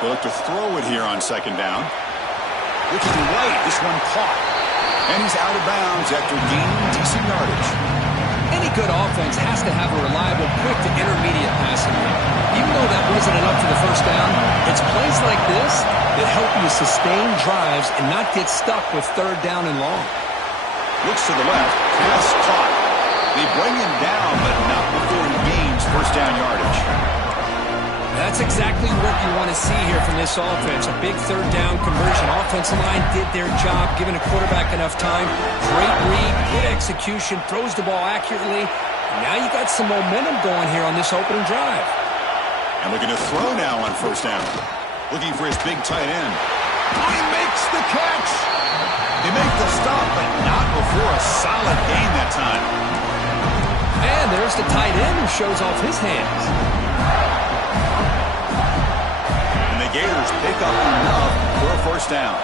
They'll look to throw it here on second down. Looking right, this one caught. And he's out of bounds after gaining decent yardage. Any good offense has to have a reliable, quick to intermediate passing game. Even though that wasn't enough for the first down, it's plays like this that help you sustain drives and not get stuck with third down and long. Looks to the left, pass caught. They bring him down, but not before he gains first down yardage. That's exactly what you want to see here from this offense. A big third down conversion. Offensive line did their job, giving a quarterback enough time. Great read, good execution, throws the ball accurately. Now you got some momentum going here on this opening drive. And looking to throw now on first down. Looking for his big tight end. He makes the catch. They make the stop, but not before a solid gain that time. And there's the tight end who shows off his hands. Gators pick up enough for a first down.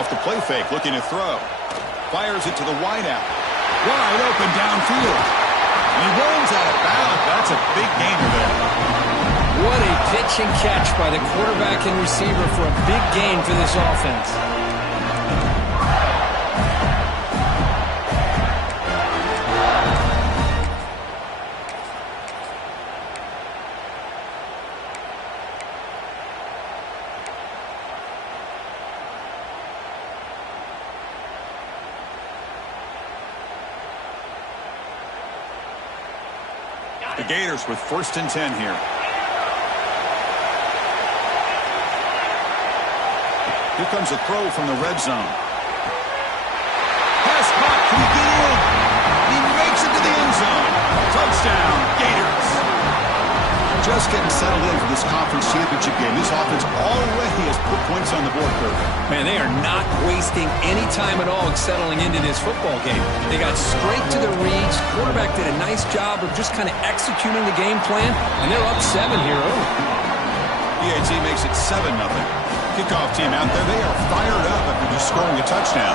Off the play fake, looking to throw. Fires it to the wideout. Wide open downfield. He runs out of bounds. That's a big gainer there. What a pitch and catch by the quarterback and receiver for a big gain for this offense. The Gators with 1st and 10 here. Here comes a throw from the red zone. Pass caught. Can he get in? He makes it to the end zone. Touchdown, Gators. Just getting settled in for this conference championship game. This offense already has put points on the board curve. Man, they are not wasting any time at all settling into this football game. They got straight to the reads. Quarterback did a nice job of just kind of executing the game plan, and they're up 7 here early. PAT makes it 7-0. Kickoff team out there. They are fired up after just scoring a touchdown.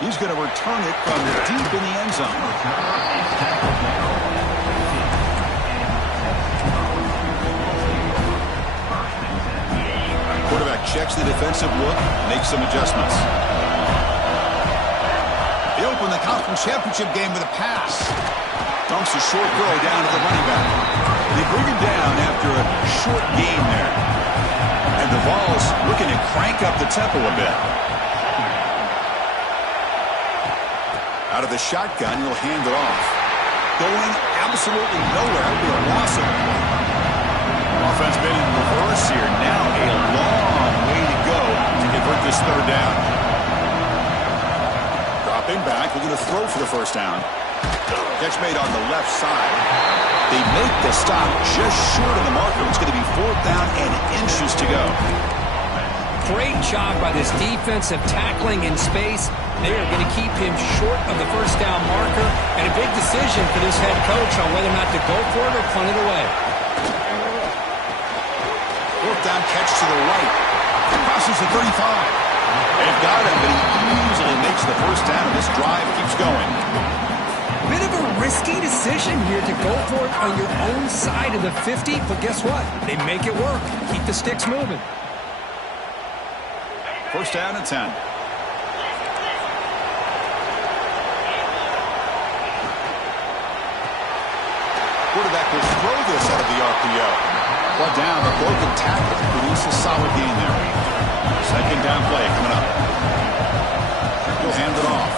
He's going to return it from deep in the end zone. Quarterback checks the defensive look, makes some adjustments. They open the conference championship game with a pass. Dunks a short throw down to the running back. They bring him down after a short gain there. And the Vols looking to crank up the tempo a bit. Out of the shotgun, he'll hand it off. Going absolutely nowhere. It'll be a loss of it. Offense been in reverse here. Now a long way to go to convert this third down. Dropping back, looking to throw for the first down. Catch made on the left side. They make the stop just short of the marker. It's going to be 4th down and inches to go. Great job by this defensive tackling in space. They are going to keep him short of the first down marker, and a big decision for this head coach on whether or not to go for it or punt it away. 4th down catch to the right. Crosses the 35. They've got him, but he easily makes the first down, and this drive keeps going. Bit of a risky decision here to go for it on your own side of the 50, but guess what? They make it work. Keep the sticks moving. 1st down and 10. Quarterback will throw this out of the RPO. Brought down, a broken tackle to produce a solid gain there. 2nd down play coming up. He'll hand it off.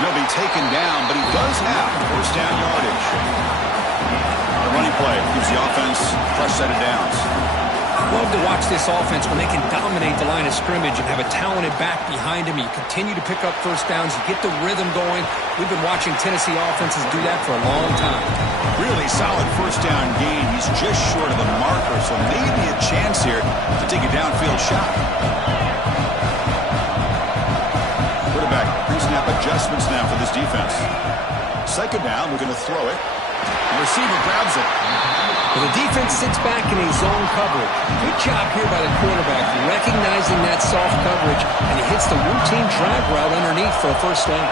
He'll be taken down, but he does have first down yardage. The running play gives the offense a fresh set of downs. Love to watch this offense when they can dominate the line of scrimmage and have a talented back behind him. You continue to pick up first downs. You get the rhythm going. We've been watching Tennessee offenses do that for a long time. Really solid first down gain. He's just short of the marker, so maybe a chance here to take a downfield shot. Quarterback pre-snap adjustments now for this defense. 2nd down, we're going to throw it. Here's receiver grabs it. Well, the defense sits back in a zone coverage. Good job here by the quarterback, recognizing that soft coverage, and he hits the routine drag route underneath for a first down.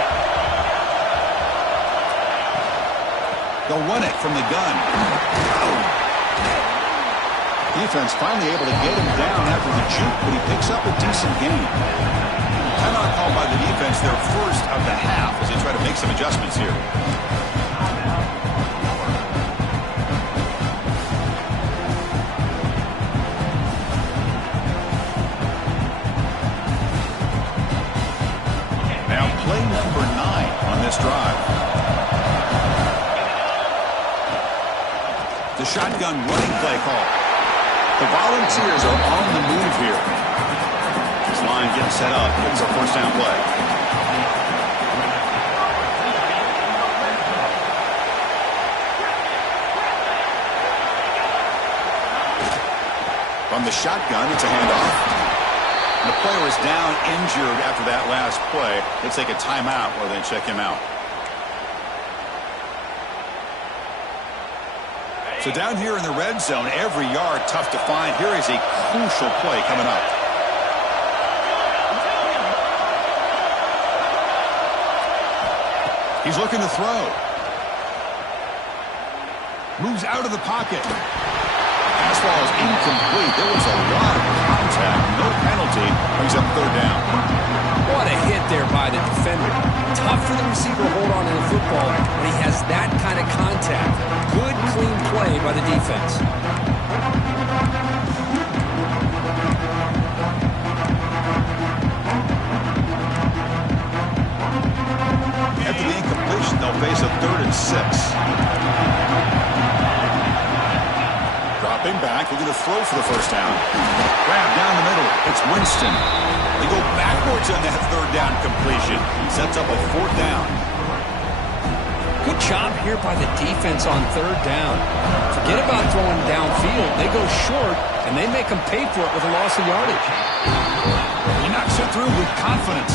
They'll run it from the gun. Defense finally able to get him down after the juke, but he picks up a decent gain. Timeout called by the defense, their first of the half, as they try to make some adjustments here. Now play number 9 on this drive. The shotgun running play call. The Volunteers are on the move here. This line getting set up. It's a first down play. From the shotgun, it's a handoff. And the player is down injured after that last play. Let's take a timeout or then check him out. So down here in the red zone, every yard tough to find. Here is a crucial play coming up. He's looking to throw. Moves out of the pocket. Pass ball is incomplete. There was a lot of contact. No penalty. Brings up third down. What a hit there by the defender. Tough for the receiver to hold on to the football when he has that kind of contact. Good, clean play by the defense. After the incompletion, they'll face a 3rd and 6. Dropping back, looking to throw for the first down. Grab down the middle. It's Winston. They go backwards on that 3rd down completion. Sets up a 4th down. Good job here by the defense on 3rd down. Forget about throwing downfield. They go short, and they make them pay for it with a loss of yardage. He knocks it through with confidence.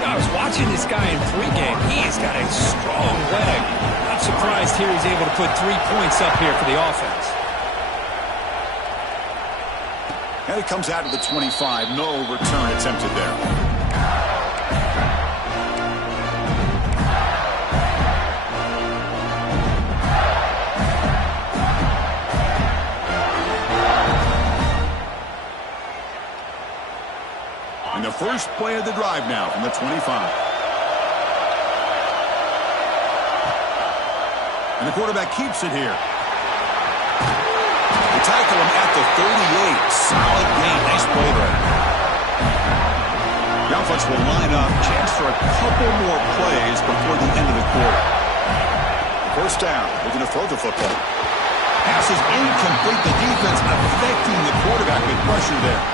I was watching this guy in pregame. He's got a strong leg. Not surprised here he's able to put 3 points up here for the offense. And it comes out of the 25. No return attempted there. And the first play of the drive now from the 25. And the quarterback keeps it here. Tackle him at the 38. Solid gain. Nice play there. The offense will line up. Chance for a couple more plays before the end of the quarter. First down. Looking to throw the football. Pass is incomplete. The defense affecting the quarterback with pressure there.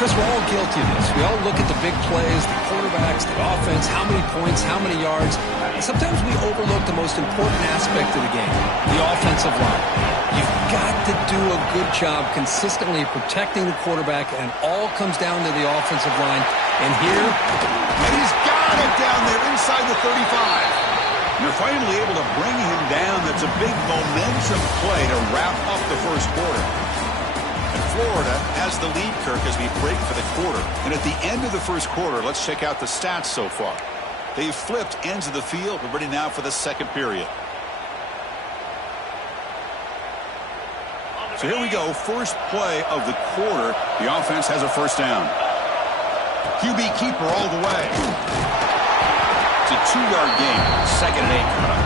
Chris, we're all guilty of this. We all look at the big plays, the quarterbacks, the offense, how many points, how many yards. And sometimes we overlook the most important aspect of the game, the offensive line. You've got to do a good job consistently protecting the quarterback, and all comes down to the offensive line. And here, and he's got it down there inside the 35. And they're finally able to bring him down. That's a big momentum play to wrap up the first quarter. And Florida has the lead, Kirk, as we break for the quarter. And at the end of the first quarter, let's check out the stats so far. They've flipped ends of the field. We're ready now for the second period. So here we go. First play of the quarter. The offense has a first down. QB keeper all the way. It's a 2-yard gain. 2nd and 8 coming up.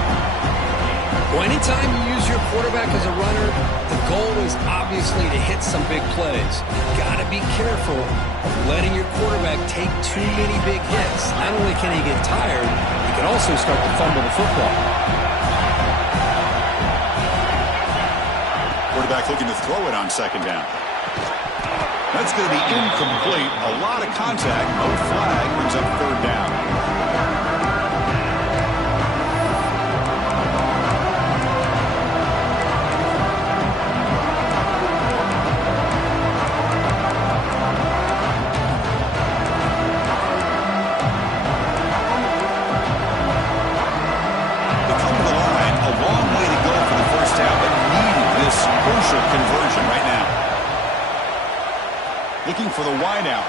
Well, anytime you use your quarterback as a runner, the goal is obviously to hit some big plays. You've got to be careful of letting your quarterback take too many big hits. Not only can he get tired, he can also start to fumble the football. Quarterback looking to throw it on 2nd down. That's going to be incomplete. A lot of contact. No flag. Brings up 3rd down. They come to the line. A long way to crucial conversion right now. Looking for the wideout.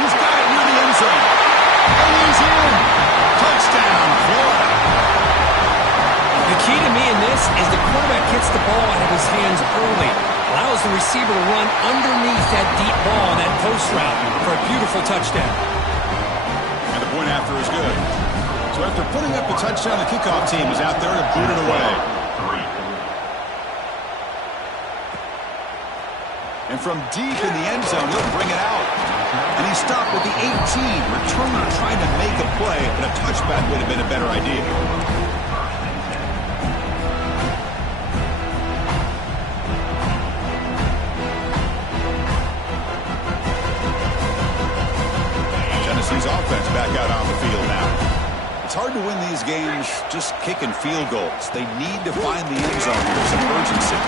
He's got it near the end zone. And he's in. Touchdown, Florida. The key to me in this is the quarterback gets the ball out of his hands early. Allows the receiver to run underneath that deep ball on that post route for a beautiful touchdown. And the point after is good. So after putting up the touchdown, the kickoff team is out there to boot it away. And from deep in the end zone, he'll bring it out. And he stopped with the 18. Returner trying to make a play, but a touchback would have been a better idea. Tennessee's offense back out on the field now. It's hard to win these games just kicking field goals. They need to find the end zone. There's some urgency.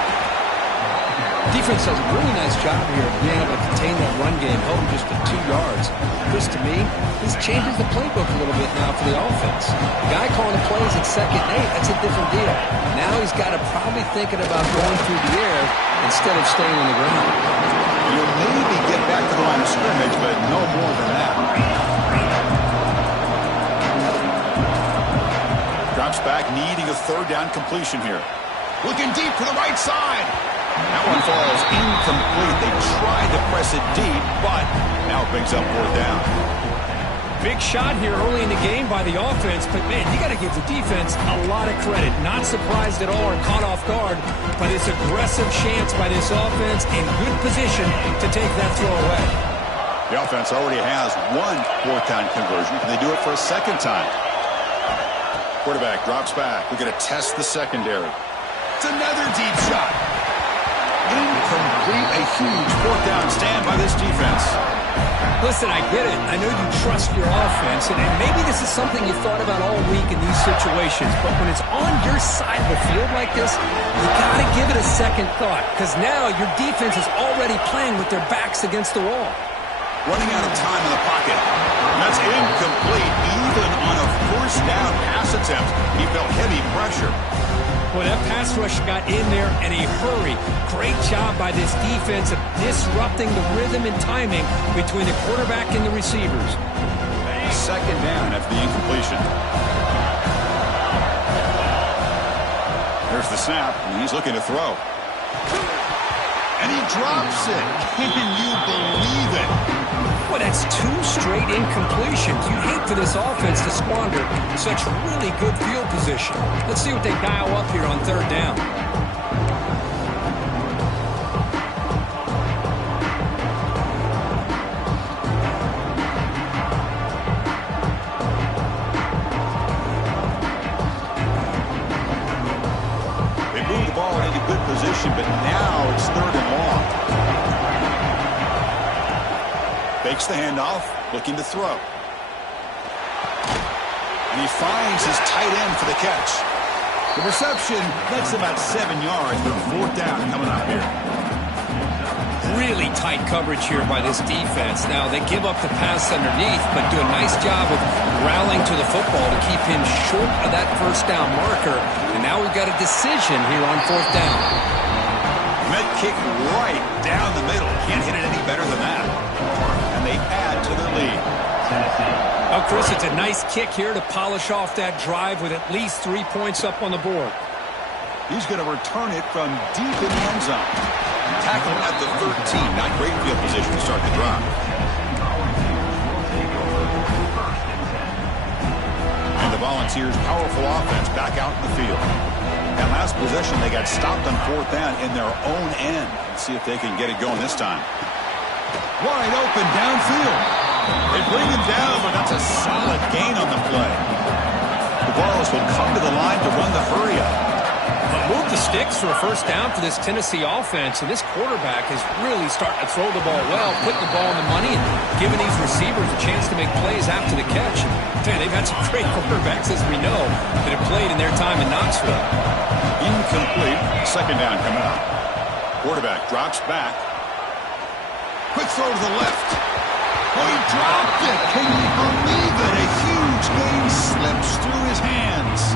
Defense does a really nice job here of being able to contain that run game, held him just to 2 yards. Chris, to me, this changes the playbook a little bit now for the offense. The guy calling the plays at 2nd and 8, that's a different deal. Now he's got to probably thinking about going through the air instead of staying on the ground. You'll maybe get back to the line of scrimmage, but no more than that. Drops back, needing a 3rd down completion here. Looking deep to the right side. That one falls incomplete. They tried to press it deep, but now it brings up 4th down. Big shot here early in the game by the offense, but man, you got to give the defense a lot of credit. Not surprised at all or caught off guard, but it's aggressive chance by this offense in good position to take that throw away. The offense already has one 4th down conversion. Can they do it for a 2nd time? Quarterback drops back. We're going to test the secondary. It's another deep shot. Incomplete. A huge 4th down stand by this defense. Listen, I get it. I know you trust your offense, and maybe this is something you thought about all week in these situations, but when it's on your side of the field like this, you got to give it a second thought, because now your defense is already playing with their backs against the wall. Running out of time in the pocket. That's incomplete. Even on a 1st down pass attempt, he felt heavy pressure. Well, that pass rush got in there in a hurry. Great job by this defense of disrupting the rhythm and timing between the quarterback and the receivers. 2nd down after the incompletion. There's the snap, and he's looking to throw. And he drops it. Can you believe it? Well, that's 2 straight incompletions. You hate for this offense to squander such really good field position. Let's see what they dial up here on 3rd down. They move the ball into good position, but now it's 3rd and long. Fakes the handoff, looking to throw. And he finds his tight end for the catch. The reception, that's about 7 yards, but 4th down coming up here. Really tight coverage here by this defense. Now, they give up the pass underneath, but do a nice job of rallying to the football to keep him short of that 1st down marker. And now we've got a decision here on 4th down. Met kick right down the middle. Can't hit it any better than that. And they add to their lead. Oh, Chris, it's a nice kick here to polish off that drive with at least 3 points up on the board. He's going to return it from deep in the end zone. Tackled at the 13. Not great field position to start the drive. And the Volunteers' powerful offense back out in the field. That last possession, they got stopped on 4th down in their own end. Let's see if they can get it going this time. Wide open downfield. They bring him down, but that's a solid gain on the play. The Vols will come to the line to run the hurry up. But move the sticks for a 1st down for this Tennessee offense, and this quarterback is really starting to throw the ball well, putting the ball on the money, and giving these receivers a chance to make plays after the catch. Man, they've had some great quarterbacks, as we know, that have played in their time in Knoxville. Incomplete. 2nd down coming up. Quarterback drops back. Quick throw to the left. Oh, he dropped it. Can you believe it? A huge gain slips through his hands.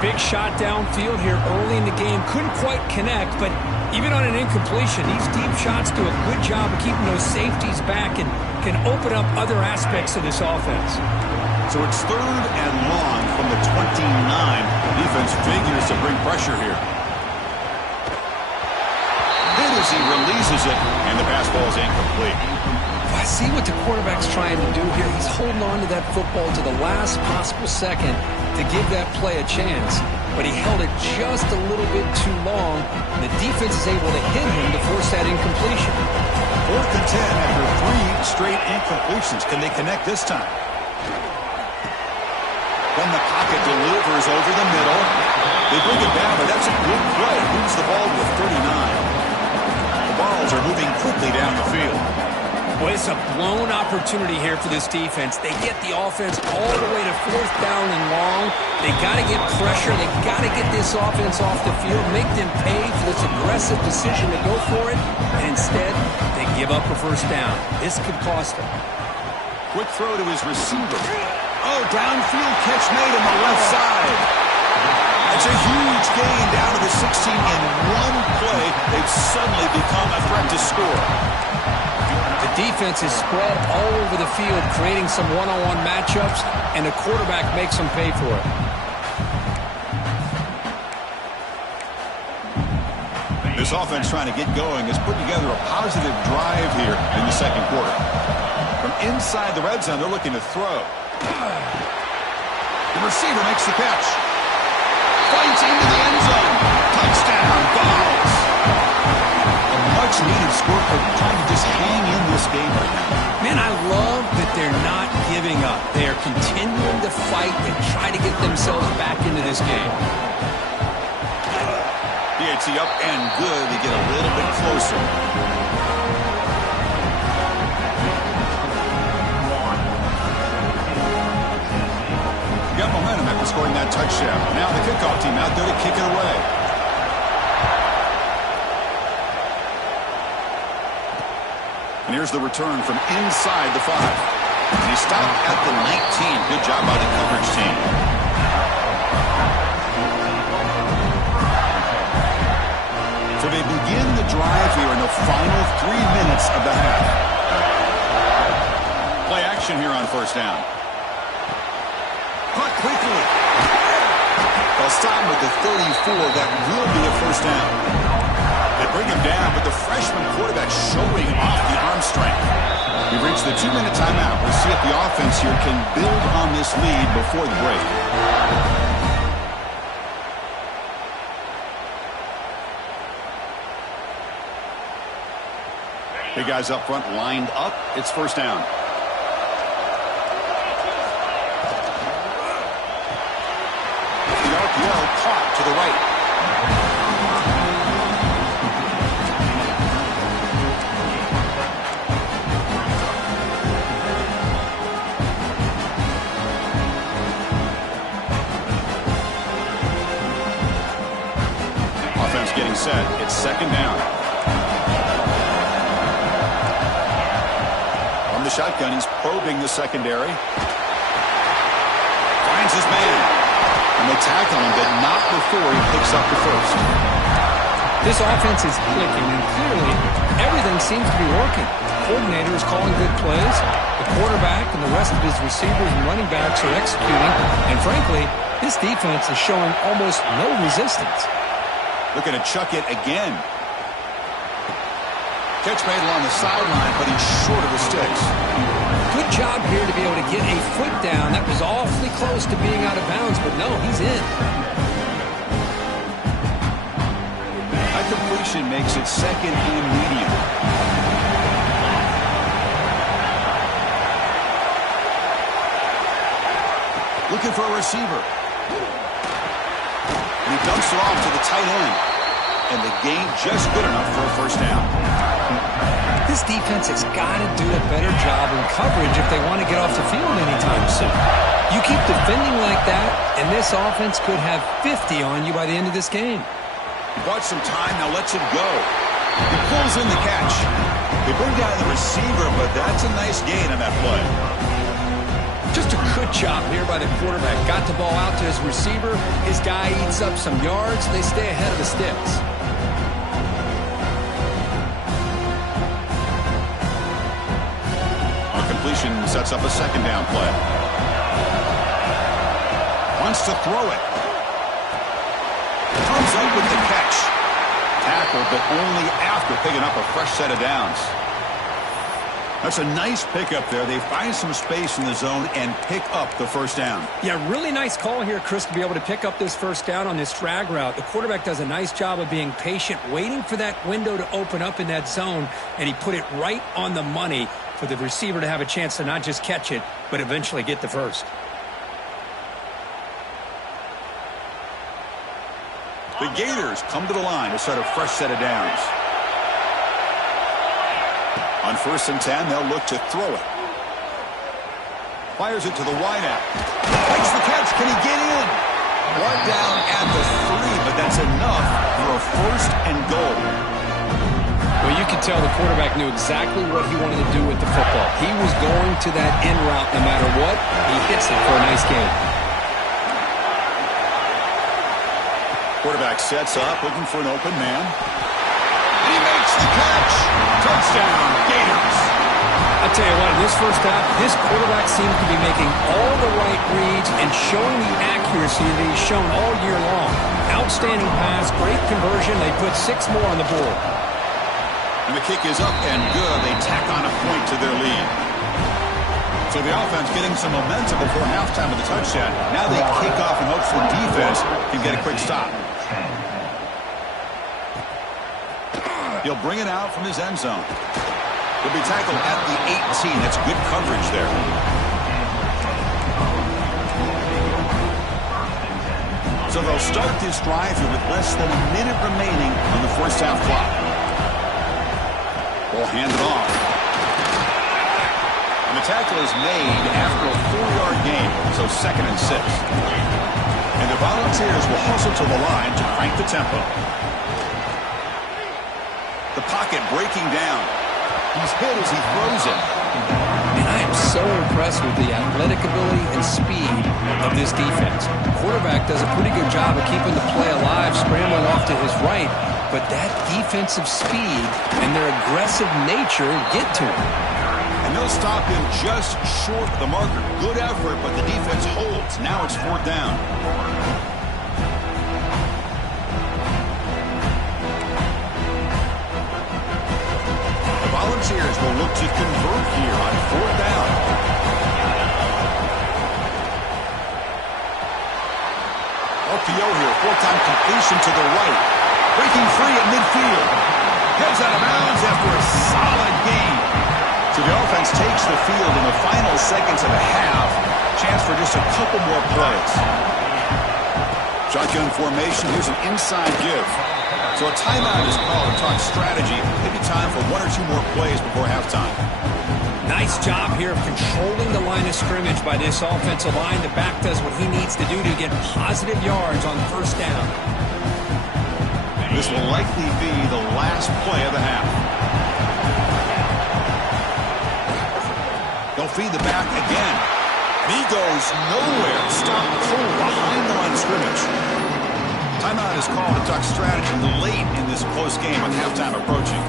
big shot downfield here early in the game. Couldn't quite connect, but even on an incompletion, these deep shots do a good job of keeping those safeties back and can open up other aspects of this offense. So it's 3rd and long from the 29. Defense figures to bring pressure here. Hit as he releases it, and the pass ball is incomplete. I see what the quarterback's trying to do here. He's holding on to that football to the last possible second to give that play a chance. But he held it just a little bit too long, and the defense is able to hit him to force that incompletion. 4th and 10 after 3 straight incompletions. Can they connect this time? From the pocket, delivers over the middle. They bring it down, but that's a good play. Moves the ball with 39. The balls are moving quickly down the field. Well, it's a blown opportunity here for this defense. They get the offense all the way to 4th down and long. They got to get pressure. They got to get this offense off the field, make them pay for this aggressive decision to go for it. And instead, they give up a 1st down. This could cost them. Quick throw to his receiver. Oh, downfield catch made on the left side. It's a huge gain down to the 16 in one play. They've suddenly become a threat to score. The defense is spread all over the field, creating some one-on-one matchups, and the quarterback makes them pay for it. This offense trying to get going is putting together a positive drive here in the 2nd quarter. From inside the red zone, they're looking to throw. The receiver makes the catch. Fights into the end zone. Touchdown, balls. A much-needed score for trying to just hang in this game right now. Man, I love that they're not giving up. They are continuing to fight and try to get themselves back into this game. DHC up and good. They get a little bit closer. Got momentum after scoring that touchdown. Now the kickoff team out there to kick it away. And here's the return from inside the 5. And he stopped at the 19. Good job by the coverage team. So they begin the drive here in the final 3 minutes of the half. Play action here on 1st down. Caught quickly. They'll stop him with the 34. That will be a 1st down. They bring him down, but the freshman quarterback showing off the arm strength. We've reached the 2-minute timeout. We'll see if the offense here can build on this lead before the break. Big guys up front lined up. It's 1st down. The RPO caught to the right. Offense getting set. It's 2nd down. From the shotgun, he's probing the secondary. Finds his man. And they tackle him, but not before he picks up the 1st. This offense is clicking, and clearly everything seems to be working. The coordinator is calling good plays. The quarterback and the rest of his receivers and running backs are executing. And frankly, this defense is showing almost no resistance. Looking to chuck it again. Catch made along the sideline, but he's short of the sticks. Good job here to be able to get a foot down. That was awfully close to being out of bounds, but no, he's in. That completion makes it 2nd and medium. Looking for a receiver. And he dumps it off to the tight end. And the gain just good enough for a 1st down. This defense has got to do a better job in coverage if they want to get off the field anytime soon. You keep defending like that, and this offense could have 50 on you by the end of this game. He bought some time, now lets it go. He pulls in the catch. They bring down the receiver, but that's a nice gain on that play. Just Just a good job here by the quarterback. Got the ball out to his receiver. His guy eats up some yards. They stay ahead of the sticks. A completion sets up a second down play. Wants to throw it. Comes up with the catch. Tackle, but only after picking up a fresh set of downs. That's a nice pickup there. They find some space in the zone and pick up the first down. Yeah, really nice call here, Chris, to be able to pick up this first down on this drag route. The quarterback does a nice job of being patient, waiting for that window to open up in that zone, and he put it right on the money for the receiver to have a chance to not just catch it, but eventually get the first. The Gators come to the line to set a fresh set of downs. On 1st and 10, they'll look to throw it. Fires it to the wideout. Makes the catch. Can he get in? Brought down at the 3, but that's enough for a 1st and goal. Well, you could tell the quarterback knew exactly what he wanted to do with the football. He was going to that in route no matter what. He hits it for a nice gain. Quarterback sets up, looking for an open man. He makes the catch. Touchdown, Gators. I'll tell you what, in this first half, this quarterback seems to be making all the right reads and showing the accuracy that he's shown all year long. Outstanding pass, great conversion. They put 6 more on the board. And the kick is up and good. They tack on a point to their lead. So the offense getting some momentum before halftime with the touchdown. Now they kick off in hopes the defense can get a quick stop. He'll bring it out from his end zone. He'll be tackled at the 18. That's good coverage there. So they'll start this drive here with less than a minute remaining on the first half clock. Ball handed off. And the tackle is made after a 4-yard gain, so 2nd and 6. And the Volunteers will hustle to the line to crank the tempo. The pocket breaking down. He's hit as he throws it. And I am so impressed with the athletic ability and speed of this defense. The quarterback does a pretty good job of keeping the play alive, scrambling off to his right, but that defensive speed and their aggressive nature get to him. And they'll stop him just short of the marker. Good effort, but the defense holds. Now it's 4th down. Volunteers will look to convert here on 4th down. RPO here, 4-time completion to the right. Breaking free at midfield. Heads out of bounds after a solid gain. So the offense takes the field in the final seconds of the half. Chance for just a couple more plays. Shotgun formation, here's an inside give. So a timeout is called to talk strategy. Maybe time for 1 or 2 more plays before halftime. Nice job here of controlling the line of scrimmage by this offensive line. The back does what he needs to do to get positive yards on 1st down. This will likely be the last play of the half. They'll feed the back again. And he goes nowhere. Stop cold behind the line of scrimmage. Timeout is called to talk strategy late in this close game with halftime approaching.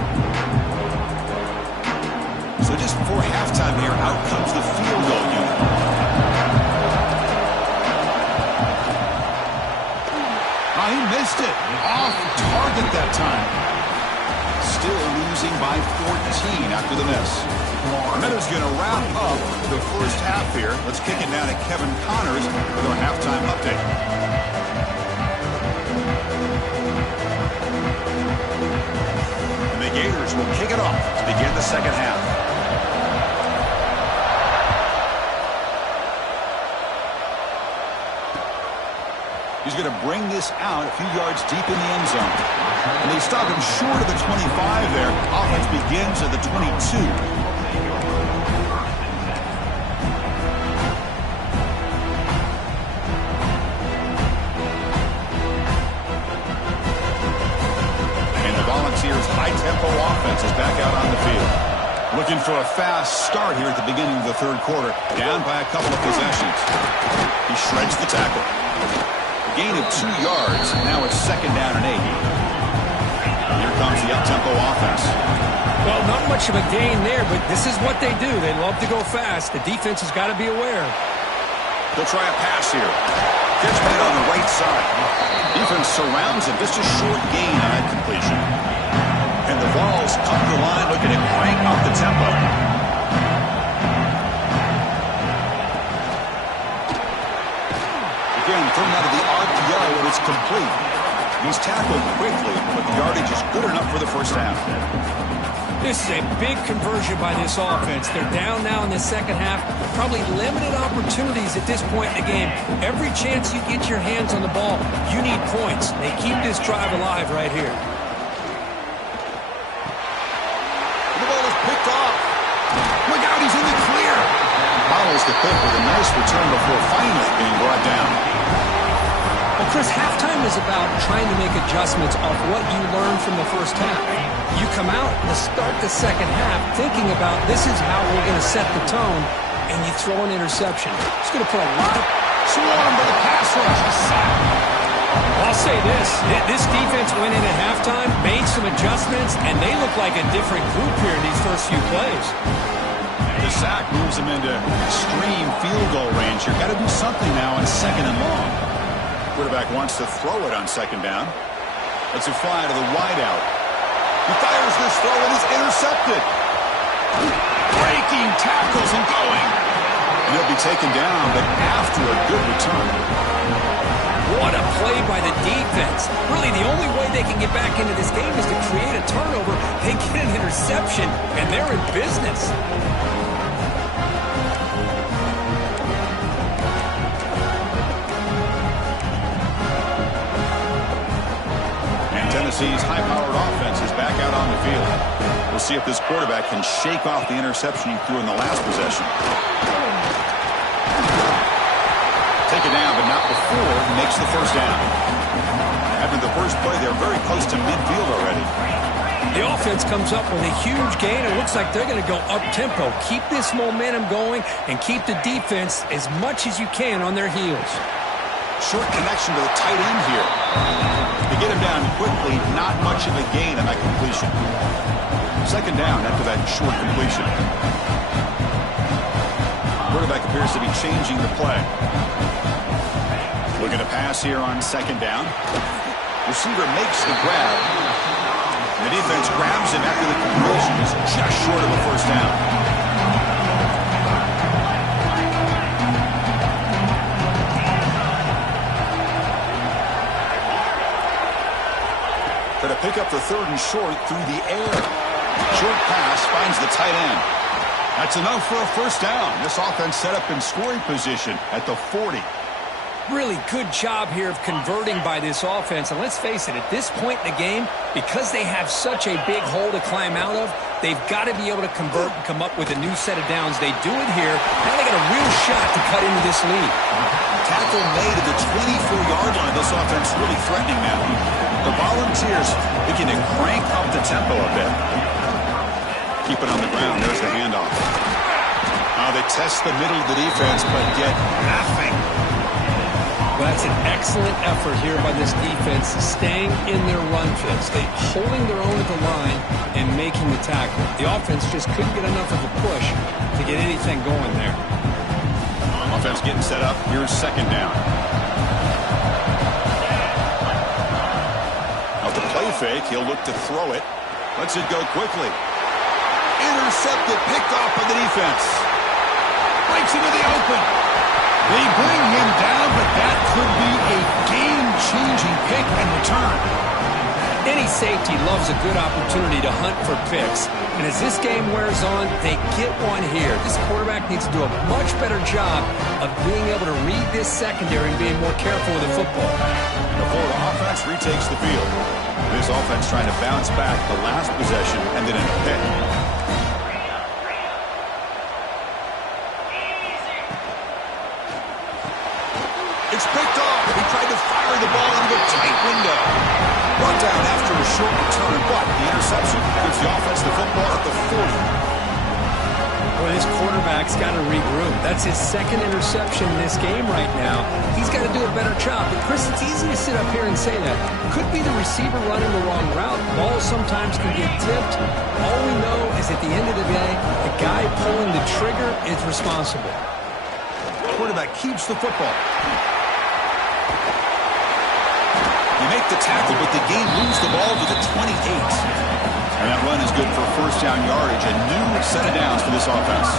So just before halftime here, out comes the field goal unit. Oh, he missed it. Off target that time. Still losing by 14 after the miss. Meadows going to wrap up the first half here. Let's kick it down to Kevin Connors with our halftime update. And the Gators will kick it off to begin the second half. He's going to bring this out a few yards deep in the end zone. And they stop him short of the 25 there. Offense begins at the 22. Volunteers' high-tempo offense is back out on the field. Looking for a fast start here at the beginning of the third quarter. Down by a couple of possessions. He shreds the tackle. A gain of 2 yards. Now it's 2nd down and 8. Here comes the up-tempo offense. Well, not much of a gain there, but this is what they do. They love to go fast. The defense has got to be aware. They'll try a pass here. Gets made on the right side. Defense surrounds him. Just a short gain on that completion. And the Vols come to the line looking to crank up the tempo. Again, thrown out of the RPO, and it's complete. He's tackled quickly, but the yardage is good enough for the first half. This is a big conversion by this offense. They're down now in the second half. Probably limited opportunities at this point in the game. Every chance you get your hands on the ball, you need points. They keep this drive alive right here. The ball is picked off. Look out, he's in the clear. Follows the pick with a nice return before finally being brought down. Well, Chris, halftime is about trying to make adjustments off what you learned from the first half. You come out to start the second half thinking about this is how we're going to set the tone, and you throw an interception. It's going to put a lot of swarm by the pass rush. I'll say this defense went in at halftime, made some adjustments, and they look like a different group here in these first few plays. The sack moves them into extreme field goal range. You've got to do something now on 2nd and long. Quarterback wants to throw it on 2nd down. Lets it fly to the wideout. He fires this throw and is intercepted. Breaking tackles and going. And he'll be taken down, but after a good return. What a play by the defense. Really, the only way they can get back into this game is to create a turnover. They get an interception, and they're in business. Tennessee's high-powered offense is back out on the field. We'll see if this quarterback can shake off the interception he threw in the last possession. Take it down, but not before he makes the first down. After the first play, they're very close to midfield already. The offense comes up with a huge gain. It looks like they're going to go up-tempo. Keep this momentum going and keep the defense as much as you can on their heels. Short connection to the tight end here. They get him down quickly, not much of a gain on that completion. 2nd down after that short completion. Quarterback appears to be changing the play. Looking to pass here on 2nd down. Receiver makes the grab. The defense grabs him after the completion is just short of a first down. To pick up the 3rd and short through the air. Short pass finds the tight end. That's enough for a first down. This offense set up in scoring position at the 40. Really good job here of converting by this offense. And let's face it, at this point in the game, because they have such a big hole to climb out of, they've got to be able to convert and come up with a new set of downs. They do it here. Now they got a real shot to cut into this lead. Tackle made at the 24-yard line. This offense really threatening now. The Volunteers begin to crank up the tempo a bit. Keep it on the ground. There's the handoff. Now they test the middle of the defense, but get nothing. Well, that's an excellent effort here by this defense, staying in their run fits. They holding their own at the line and making the tackle. The offense just couldn't get enough of a push to get anything going there. Offense getting set up. Here's 2nd down. Out the play fake, he'll look to throw it. Lets it go quickly. Intercepted, picked off by the defense. Breaks into the open. They bring him down, but that could be a game-changing pick and return. Any safety loves a good opportunity to hunt for picks. And as this game wears on, they get one here. This quarterback needs to do a much better job of being able to read this secondary and being more careful with the football. The Florida offense retakes the field. This offense trying to bounce back the last possession and then in a pick. It's picked off. He tried to fire the ball into a tight window. Brought down after a short return, but the interception gives the offense the football at the 40. Boy, this quarterback's got to regroup. That's his second interception in this game right now. He's got to do a better job. But, Chris, it's easy to sit up here and say that. Could be the receiver running the wrong route. Balls sometimes can get tipped. All we know is at the end of the day, the guy pulling the trigger is responsible. Quarterback keeps the football. You make the tackle, but the game moves the ball to the 28. And that run is good for first down yardage. A new set of downs for this offense.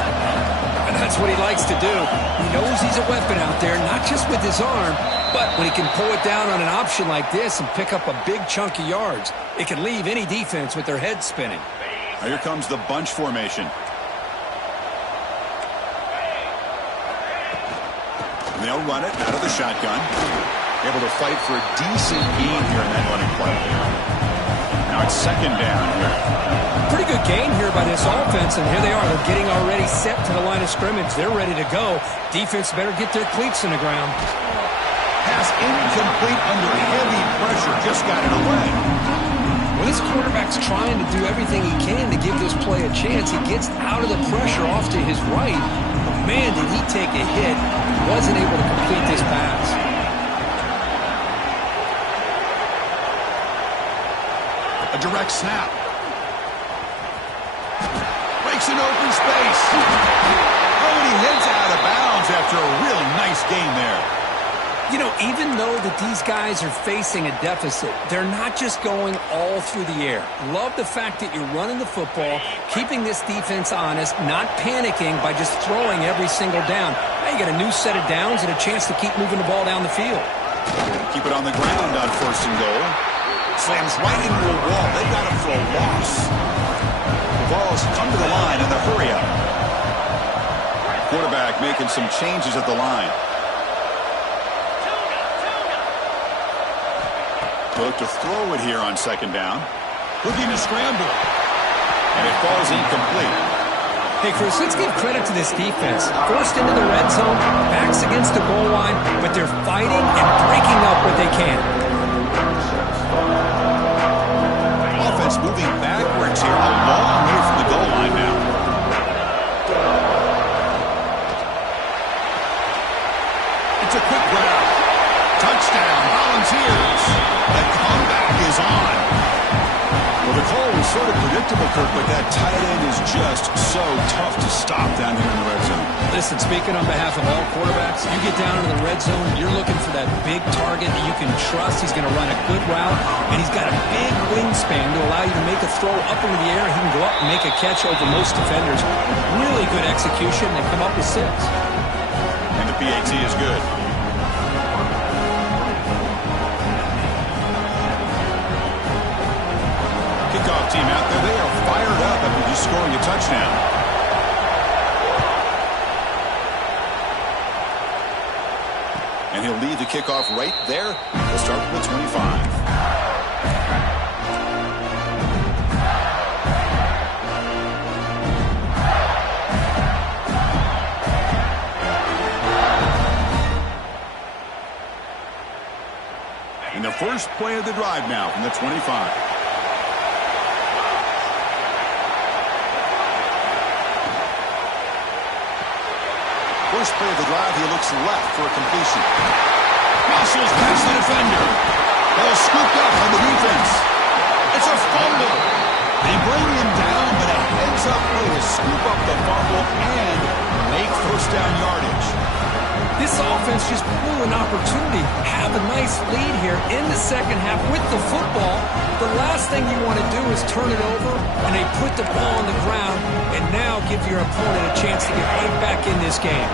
And that's what he likes to do. He knows he's a weapon out there, not just with his arm, but when he can pull it down on an option like this and pick up a big chunk of yards, it can leave any defense with their head spinning. Now here comes the bunch formation. And they'll run it out of the shotgun. Able to fight for a decent gain here in that running play. Now it's second down here. Pretty good gain here by this offense, and here they are. They're getting already set to the line of scrimmage. They're ready to go. Defense better get their cleats in the ground. Pass incomplete under heavy pressure. Just got it away. Well, this quarterback's trying to do everything he can to give this play a chance. He gets out of the pressure off to his right. But man, did he take a hit. He wasn't able to complete this pass. A direct snap. Breaks an open space. Oh, and he heads out of bounds after a really nice game there. You know, even though that these guys are facing a deficit, they're not just going all through the air. Love the fact that you're running the football, keeping this defense honest, not panicking by just throwing every single down. Now you got a new set of downs and a chance to keep moving the ball down the field. Keep it on the ground on first and goal. Slams right into a wall. They got him for a loss. The ball's come to the line in the hurry-up. Quarterback making some changes at the line. Look to throw it here on second down. Looking to scramble. And it falls incomplete. Hey, Chris, let's give credit to this defense. Forced into the red zone, backs against the goal line, but they're fighting and breaking up what they can. Offense moving backwards here, a long way from the goal line now. It's a quick grab. Touchdown, Volunteers. The comeback is on. Well, the call was sort of predictable, Kirk, but that tight end is just so tough to stop down here in the red zone. Listen, speaking on behalf of all quarterbacks, you get down into the red zone, you're looking for that big target that you can trust. He's going to run a good route, and he's got a big wingspan to allow you to make a throw up into the air. He can go up and make a catch over most defenders. Really good execution. They come up with 6. And the PAT is good. Kickoff team out there. They are fired up after just scoring a touchdown. And he'll lead the kickoff right there. We'll start with 25. And the first play of the drive now from the 25. First play of the drive, he looks left for a completion. Muscles past the defender. Ball scooped up on the defense. It's a fumble. They bring him down, but a heads-up play to scoop up the fumble and make first down yardage. This offense just blew an opportunity. Have a nice lead here in the second half with the football. The last thing you want to do is turn it over, and they put the ball on the ground and now give your opponent a chance to get right back in this game.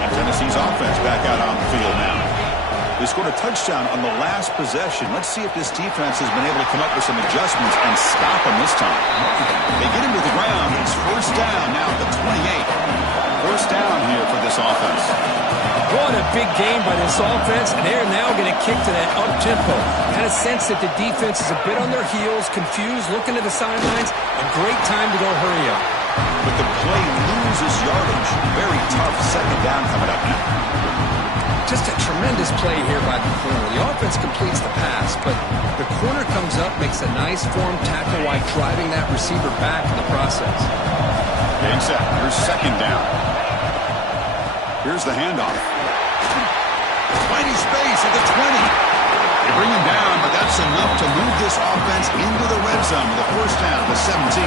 And Tennessee's offense back out on the field now. They scored a touchdown on the last possession. Let's see if this defense has been able to come up with some adjustments and stop them this time. They get him to the ground. It's first down now at the 28. First down here for this offense. What a big game by this offense, and they're now going to kick to that up-tempo. Kind of sense that the defense is a bit on their heels, confused, looking to the sidelines. A great time to go hurry up. But the play loses yardage. Very tough second down coming up now. Just a tremendous play here by the corner. The offense completes the pass, but the corner comes up, makes a nice form tackle while driving that receiver back in the process. Staying set. Here's second down. Here's the handoff. Plenty space at the 20. They bring him down, but that's enough to move this offense into the red zone with a first down, the 17.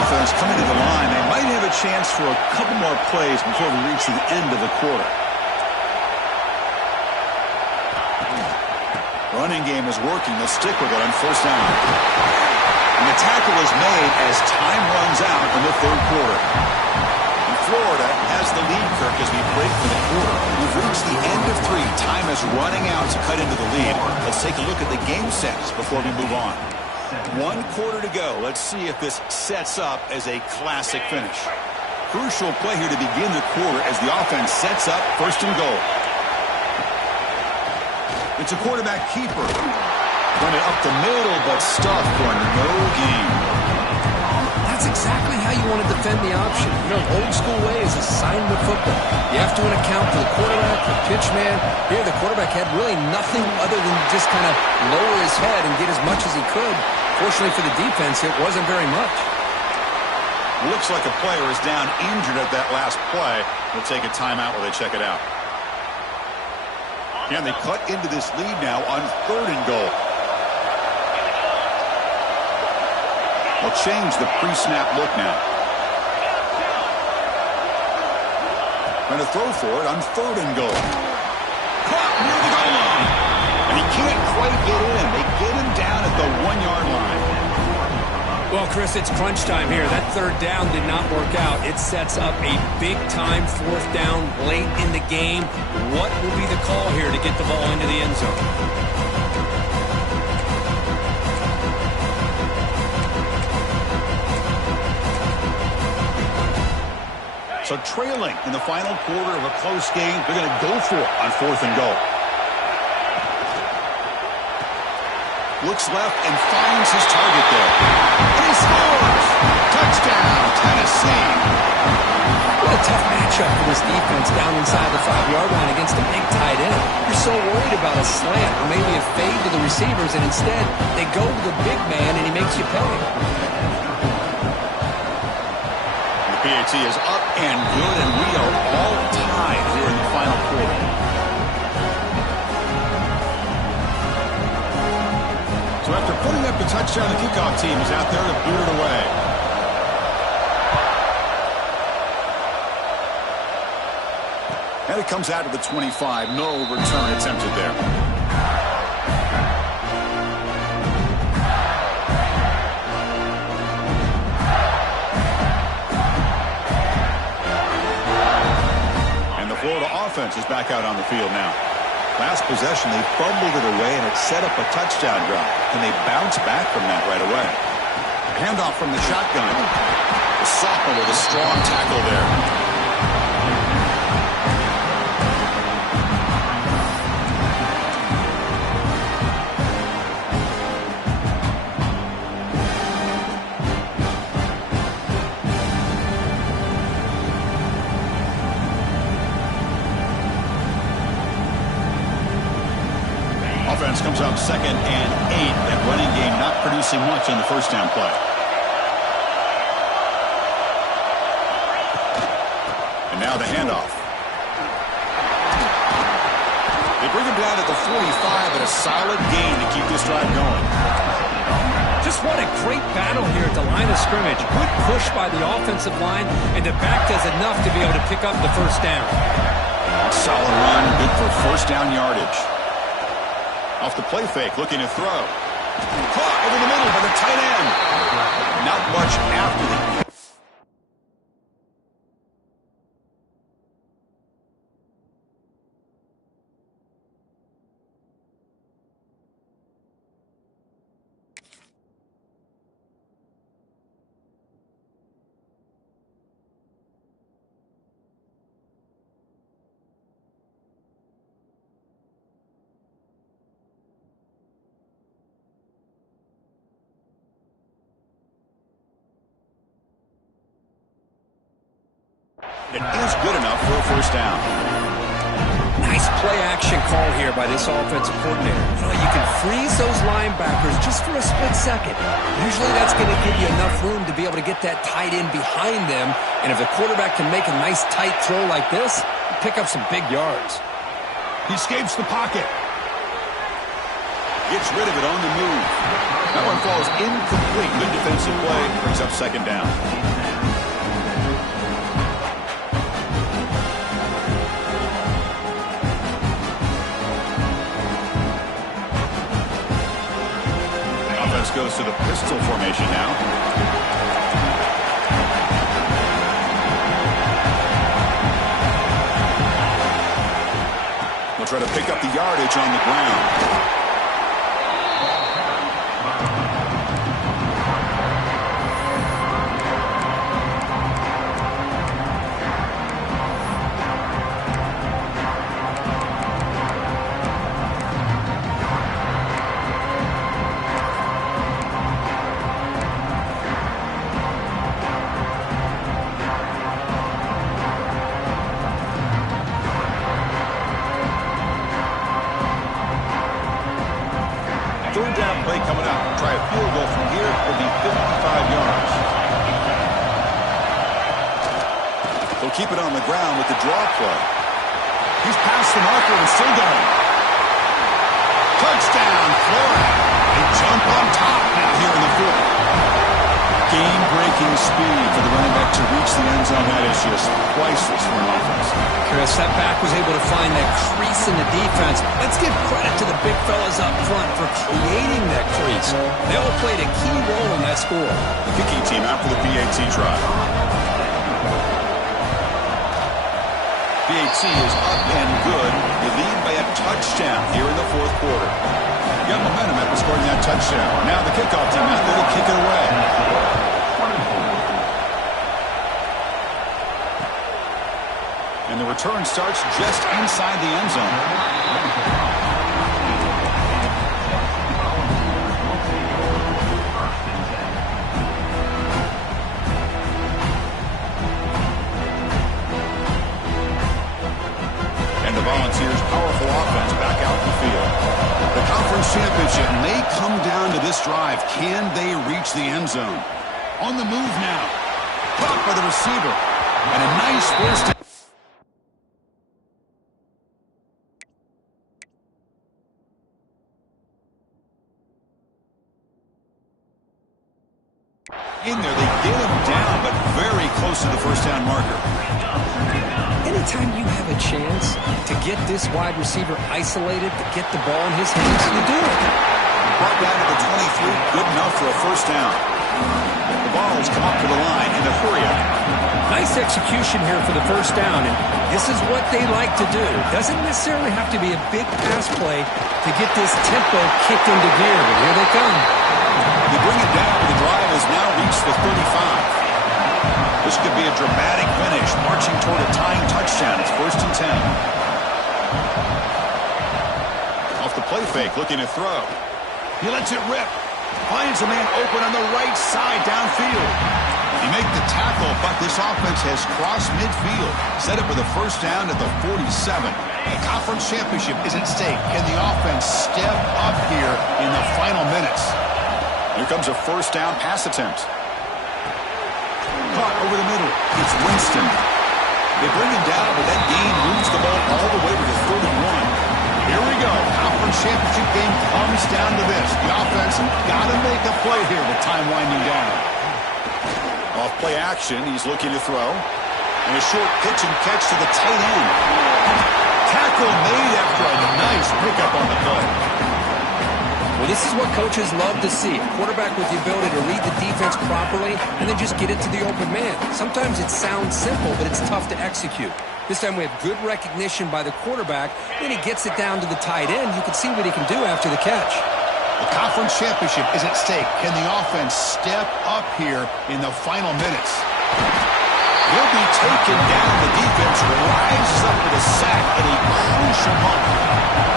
Offense coming to the line. They might have a chance for a couple more plays before we reach the end of the quarter. Running game is working. They'll stick with it on first down. And the tackle is made as time runs out in the third quarter. And Florida has the lead, Kirk, as we break for the quarter. We've reached the end of 3. Time is running out to cut into the lead. Let's take a look at the game sets before we move on. 1 quarter to go. Let's see if this sets up as a classic finish. Crucial play here to begin the quarter as the offense sets up first and goal. It's a quarterback keeper. Run it up the middle, but stuffed for no gain. That's exactly how you want to defend the option. You know, old school way is assignment football. You have to account for the quarterback, the pitch man. Here, the quarterback had really nothing other than just kind of lower his head and get as much as he could. Fortunately for the defense, it wasn't very much. Looks like a player is down injured at that last play. We'll take a timeout while they check it out. And they cut into this lead now on third and goal. They'll change the pre-snap look now. Going to throw for it on third and goal. Caught near the goal line. And he can't quite get in. They get him down at the 1-yard line. Well, Chris, it's crunch time here. That third down did not work out. It sets up a big-time fourth down late in the game. What will be the call here to get the ball into the end zone? So trailing in the final quarter of a close game, they're going to go for it on fourth and goal. Looks left and finds his target there. And he scores! Touchdown, Tennessee! What a tough matchup for this defense down inside the 5-yard line against a big tight end. You're so worried about a slant or maybe a fade to the receivers, and instead they go to the big man and he makes you pay. The PAT is up and good, and we are all tied here in the final quarter. So after putting up the touchdown, the kickoff team is out there to boot it away. And it comes out to the 25. No return attempted there. And the Florida offense is back out on the field now. Last possession, they fumbled it away, and it set up a touchdown drive. And they bounce back from that right away. Handoff from the shotgun. The sophomore with a strong tackle there. Offense comes up 2nd and 8. That running game not producing much on the first down play. And now the handoff. They bring him down at the 45, and a solid gain to keep this drive going. Just what a great battle here at the line of scrimmage. Good push by the offensive line, and the back does enough to be able to pick up the first down. Solid run, good for first down yardage. Off the play fake, looking to throw. Caught over the middle by the tight end. Not much after the... It is good enough for a first down. Nice play action call here by this offensive coordinator. You can freeze those linebackers just for a split second. Usually that's going to give you enough room to be able to get that tight end behind them. And if the quarterback can make a nice tight throw like this, pick up some big yards. He escapes the pocket. Gets rid of it on the move. That one falls incomplete. Good defensive play. Brings up second down. Offense goes to the pistol formation now. We'll try to pick up the yardage on the ground. Third down play coming up. Try a field goal from here. It'll be 55 yards. They'll keep it on the ground with the draw play. He's past the marker and still going. Touchdown, Florida. They jump on top now here in the fourth. Game-breaking speed for the running back to reach the end zone. That is just priceless for an offense. Chris, that back was able to find that crease in the defense. Let's give credit to the big fellas up front for creating that crease. They all played a key role in that score. Kicking team out for the PAT try. PAT is up and good. They lead by a touchdown here in the fourth quarter. Got momentum after scoring that touchdown. Now the kickoff team out there to kick it away. And the return starts just inside the end zone. And the Volunteers' powerful offense back out in the field. The conference championship may come down to this drive. Can they reach the end zone? On the move now. Caught by the receiver. And a nice first down. In there, they get him down, but very close to the first down marker. Anytime you have a chance to get this wide receiver isolated, to get the ball in his hands, you do it. Brought down to the 23, good enough for a first down. The ball's come up to the line in a hurry up. Nice execution here for the first down, and this is what they like to do. Doesn't necessarily have to be a big pass play to get this tempo kicked into gear, but here they come. They bring it down, but the drive has now reached the 35. This could be a dramatic finish, marching toward a tying touchdown. It's 1st and 10. Off the play fake, looking to throw. He lets it rip. Finds a man open on the right side downfield. He makes the tackle, but this offense has crossed midfield. Set up with a first down at the 47. The conference championship is at stake. Can the offense step up here in the final minutes? Here comes a first down pass attempt. Caught over the middle. It's Winston. They bring him down, but that gain moves the ball all the way to the 31. Here we go. Conference championship game comes down to this. The offense got to make a play here with time winding down. Off play action, he's looking to throw. And a short pitch and catch to the tight end. Tackle made after a nice pickup on the play. Well, this is what coaches love to see. A quarterback with the ability to read the defense properly and then just get it to the open man. Sometimes it sounds simple, but it's tough to execute. This time we have good recognition by the quarterback. Then he gets it down to the tight end. You can see what he can do after the catch. The conference championship is at stake. Can the offense step up here in the final minutes? He'll be taken down. The defense rises up with a sack at a crucial moment.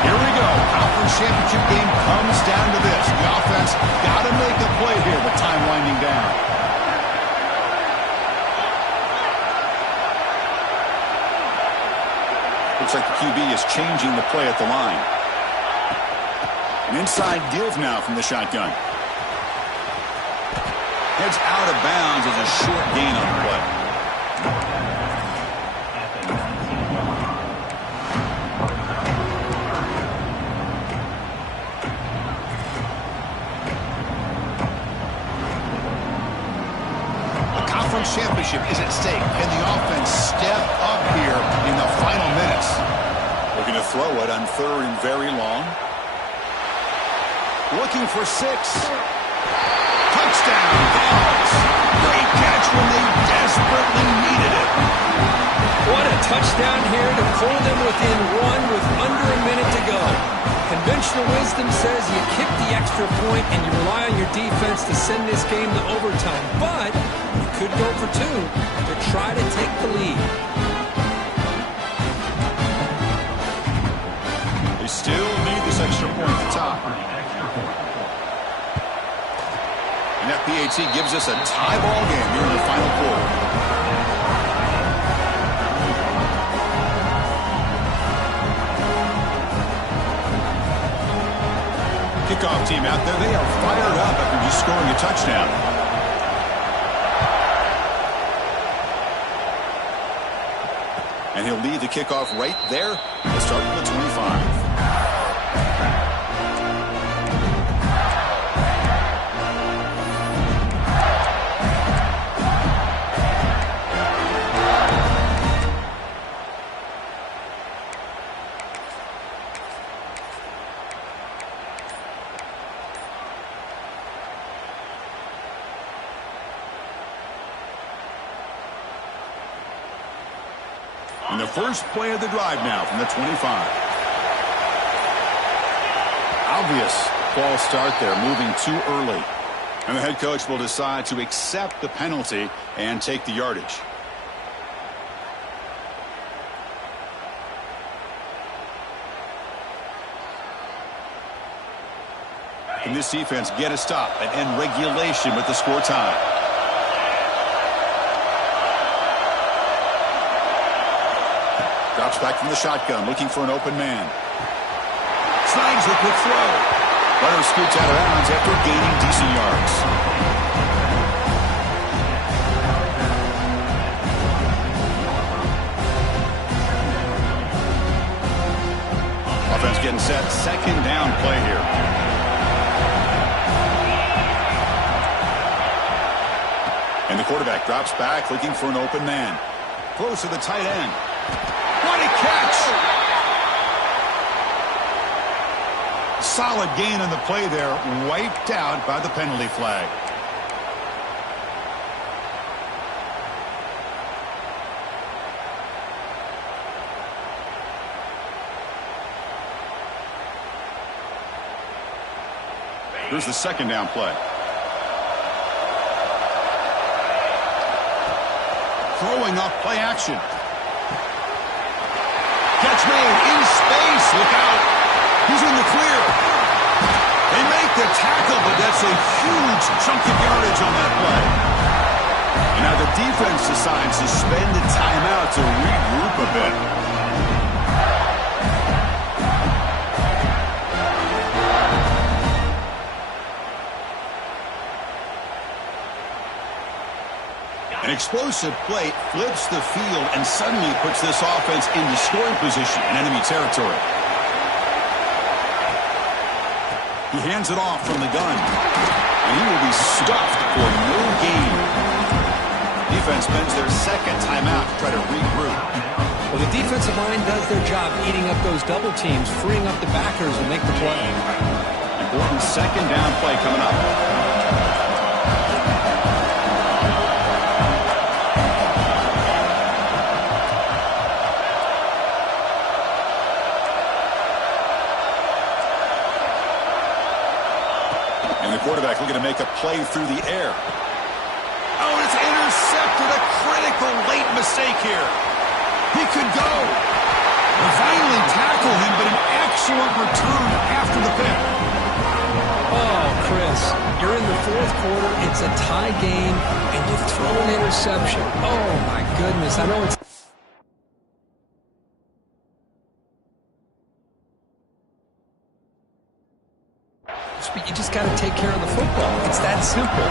Here we go. Conference championship game comes down to this. The offense got to make a play here with time winding down. The Looks like the QB is changing the play at the line. An inside give now from the shotgun. Heads out of bounds as a short gain on the play. Championship is at stake. Can the offense step up here in the final minutes? Looking to throw it on 3rd and very long. Looking for 6. Touchdown, Dogs. Great catch when they desperately needed it. What a touchdown here to pull them within 1 with under a minute to go. Conventional wisdom says you kick the extra point and you rely on your defense to send this game to overtime. But you could go for 2 to try to take the lead. They still need this extra point at the top. And that PAT gives us a tie ball game here in the final quarter. Kickoff team out there, they are fired up after just scoring a touchdown. And he'll lead the kickoff right there. He'll start from the 25. And the first play of the drive now from the 25. Obvious false start there, moving too early. And the head coach will decide to accept the penalty and take the yardage. Can this defense get a stop and end regulation with the score tie? Drops back from the shotgun, looking for an open man. Snags the quick throw. Runner scoots out of bounds after gaining decent yards. Offense getting set. 2nd down play here. And the quarterback drops back, looking for an open man. Close to the tight end. What a catch! Solid gain on the play there, wiped out by the penalty flag. Here's the 2nd down play. Throwing up play action. Catch made in space. Look out. He's in the clear. They make the tackle, but that's a huge chunk of yardage on that play. And now the defense decides to spend a timeout to regroup a bit. An explosive play flips the field and suddenly puts this offense into scoring position in enemy territory. He hands it off from the gun, and he will be stuffed for no gain. Defense spends their 2nd timeout to try to regroup. Well, the defensive line does their job eating up those double teams, freeing up the backers to make the play. Important 2nd down play coming up. Quarterback looking to make a play through the air. Oh, it's intercepted. A critical late mistake here. He could go. They finally tackle him, but an excellent return after the pick. Oh, Chris, you're in the 4th quarter. It's a tie game, and you throw an interception. Oh, my goodness. I know it's got to take care of the football. It's that simple.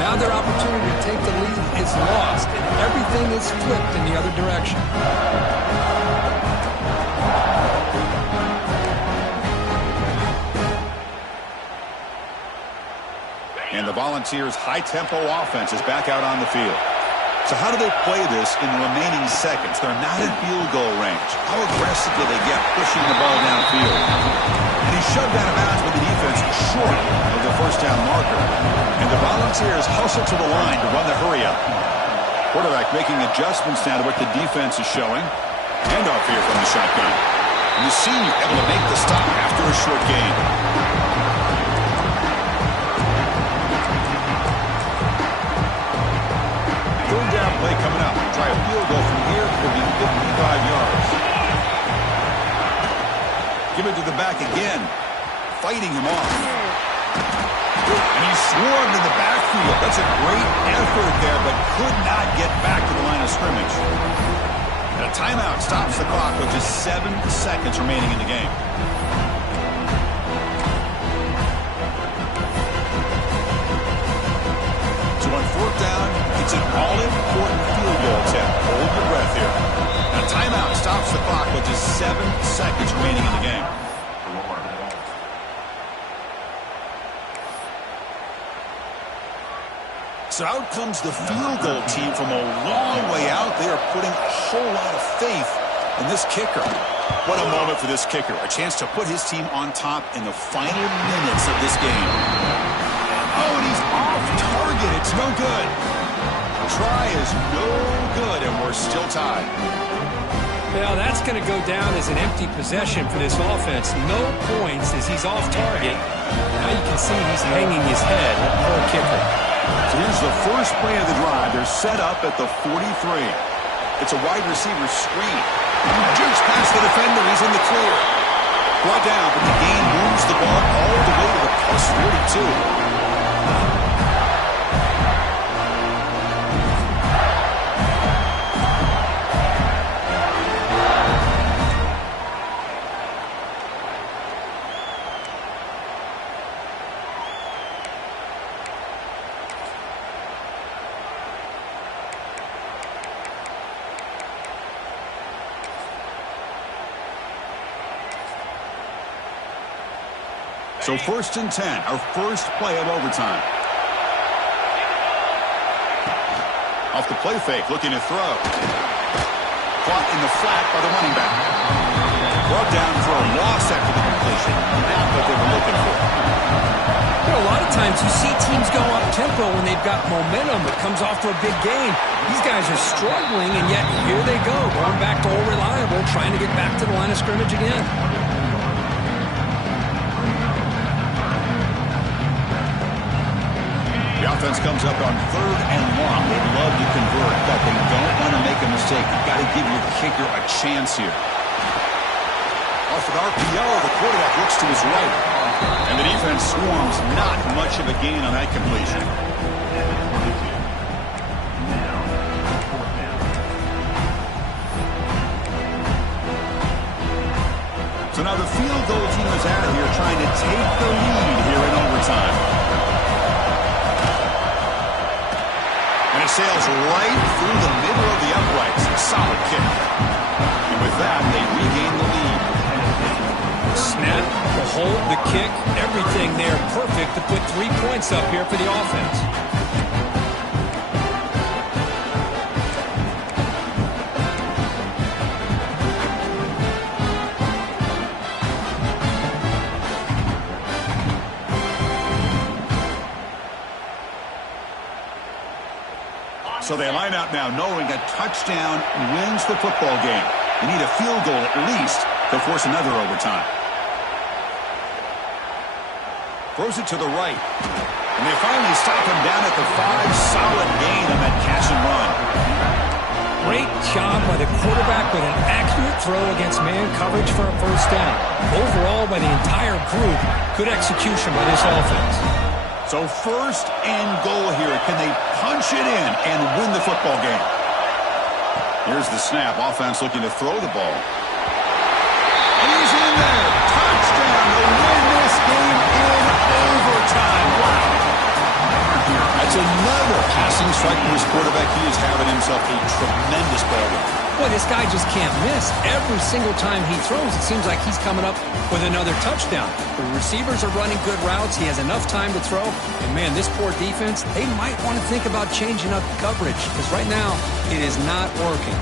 Now their opportunity to take the lead is lost, and everything is flipped in the other direction. And the Volunteers' high-tempo offense is back out on the field. So how do they play this in the remaining seconds? They're not in field goal range. How aggressive do they get pushing the ball downfield? And he's shoved out of bounds with the defense short of the first down marker. And the Volunteers hustle to the line to run the hurry-up. Quarterback making adjustments now to what the defense is showing. Handoff here from the shotgun. And the senior able to make the stop after a short gain. Third down play coming up. Try a field goal from here. Could be 55 yards. Give it to the back again. Fighting him off. And he's swarmed in the backfield. That's a great effort there, but could not get back to the line of scrimmage. And a timeout stops the clock with just 7 seconds remaining in the game. So on fourth down, it's an all-important field goal attempt. Hold your breath here. And a timeout stops the clock with just 7 seconds remaining in the game. So out comes the field goal team from a long way out. They are putting a whole lot of faith in this kicker. What a moment for this kicker. A chance to put his team on top in the final minutes of this game. Oh, and he's off target. It's no good. Try is no good, and we're still tied. Well, that's going to go down as an empty possession for this offense. No points as he's off target. Now you can see he's hanging his head. Poor kicker. So here's the first play of the drive. They're set up at the 43. It's a wide receiver screen. Jukes past the defender. He's in the clear. Brought down, but the gain moves the ball all the way to the plus 42. So 1st and 10, our first play of overtime. Off the play fake, looking to throw. Caught in the flat by the running back. Brought down for a loss after the completion. Not what they were looking for. You know, a lot of times you see teams go up-tempo when they've got momentum. It comes off for a big gain. These guys are struggling, and yet here they go, going back to old reliable, trying to get back to the line of scrimmage again. The offense comes up on 3rd and long. They'd love to convert, but they don't want to make a mistake. You've got to give your kicker a chance here. Off an RPO, the quarterback looks to his right. And the defense swarms. Not much of a gain on that completion. So now the field goal team is out here trying to take the lead here in overtime. And it sails right through the middle of the uprights. A solid kick. And with that, they regain the lead. Snap, the hold, the kick, everything there perfect to put 3 points up here for the offense. So they line up now knowing a touchdown wins the football game. You need a field goal at least to force another overtime. Throws it to the right. And they finally stop him down at the 5. Solid gain on that catch and run. Great job by the quarterback with an accurate throw against man coverage for a first down. Overall, by the entire group, good execution by this offense. So 1st and goal here. Can they punch it in and win the football game? Here's the snap. Offense looking to throw the ball. And he's in there. Touchdown to win this game in overtime. seems like with this quarterback, he is having himself a tremendous ball game. Boy, this guy just can't miss. Every single time he throws, it seems like he's coming up with another touchdown. The receivers are running good routes. He has enough time to throw. And, man, this poor defense, they might want to think about changing up coverage because right now it is not working.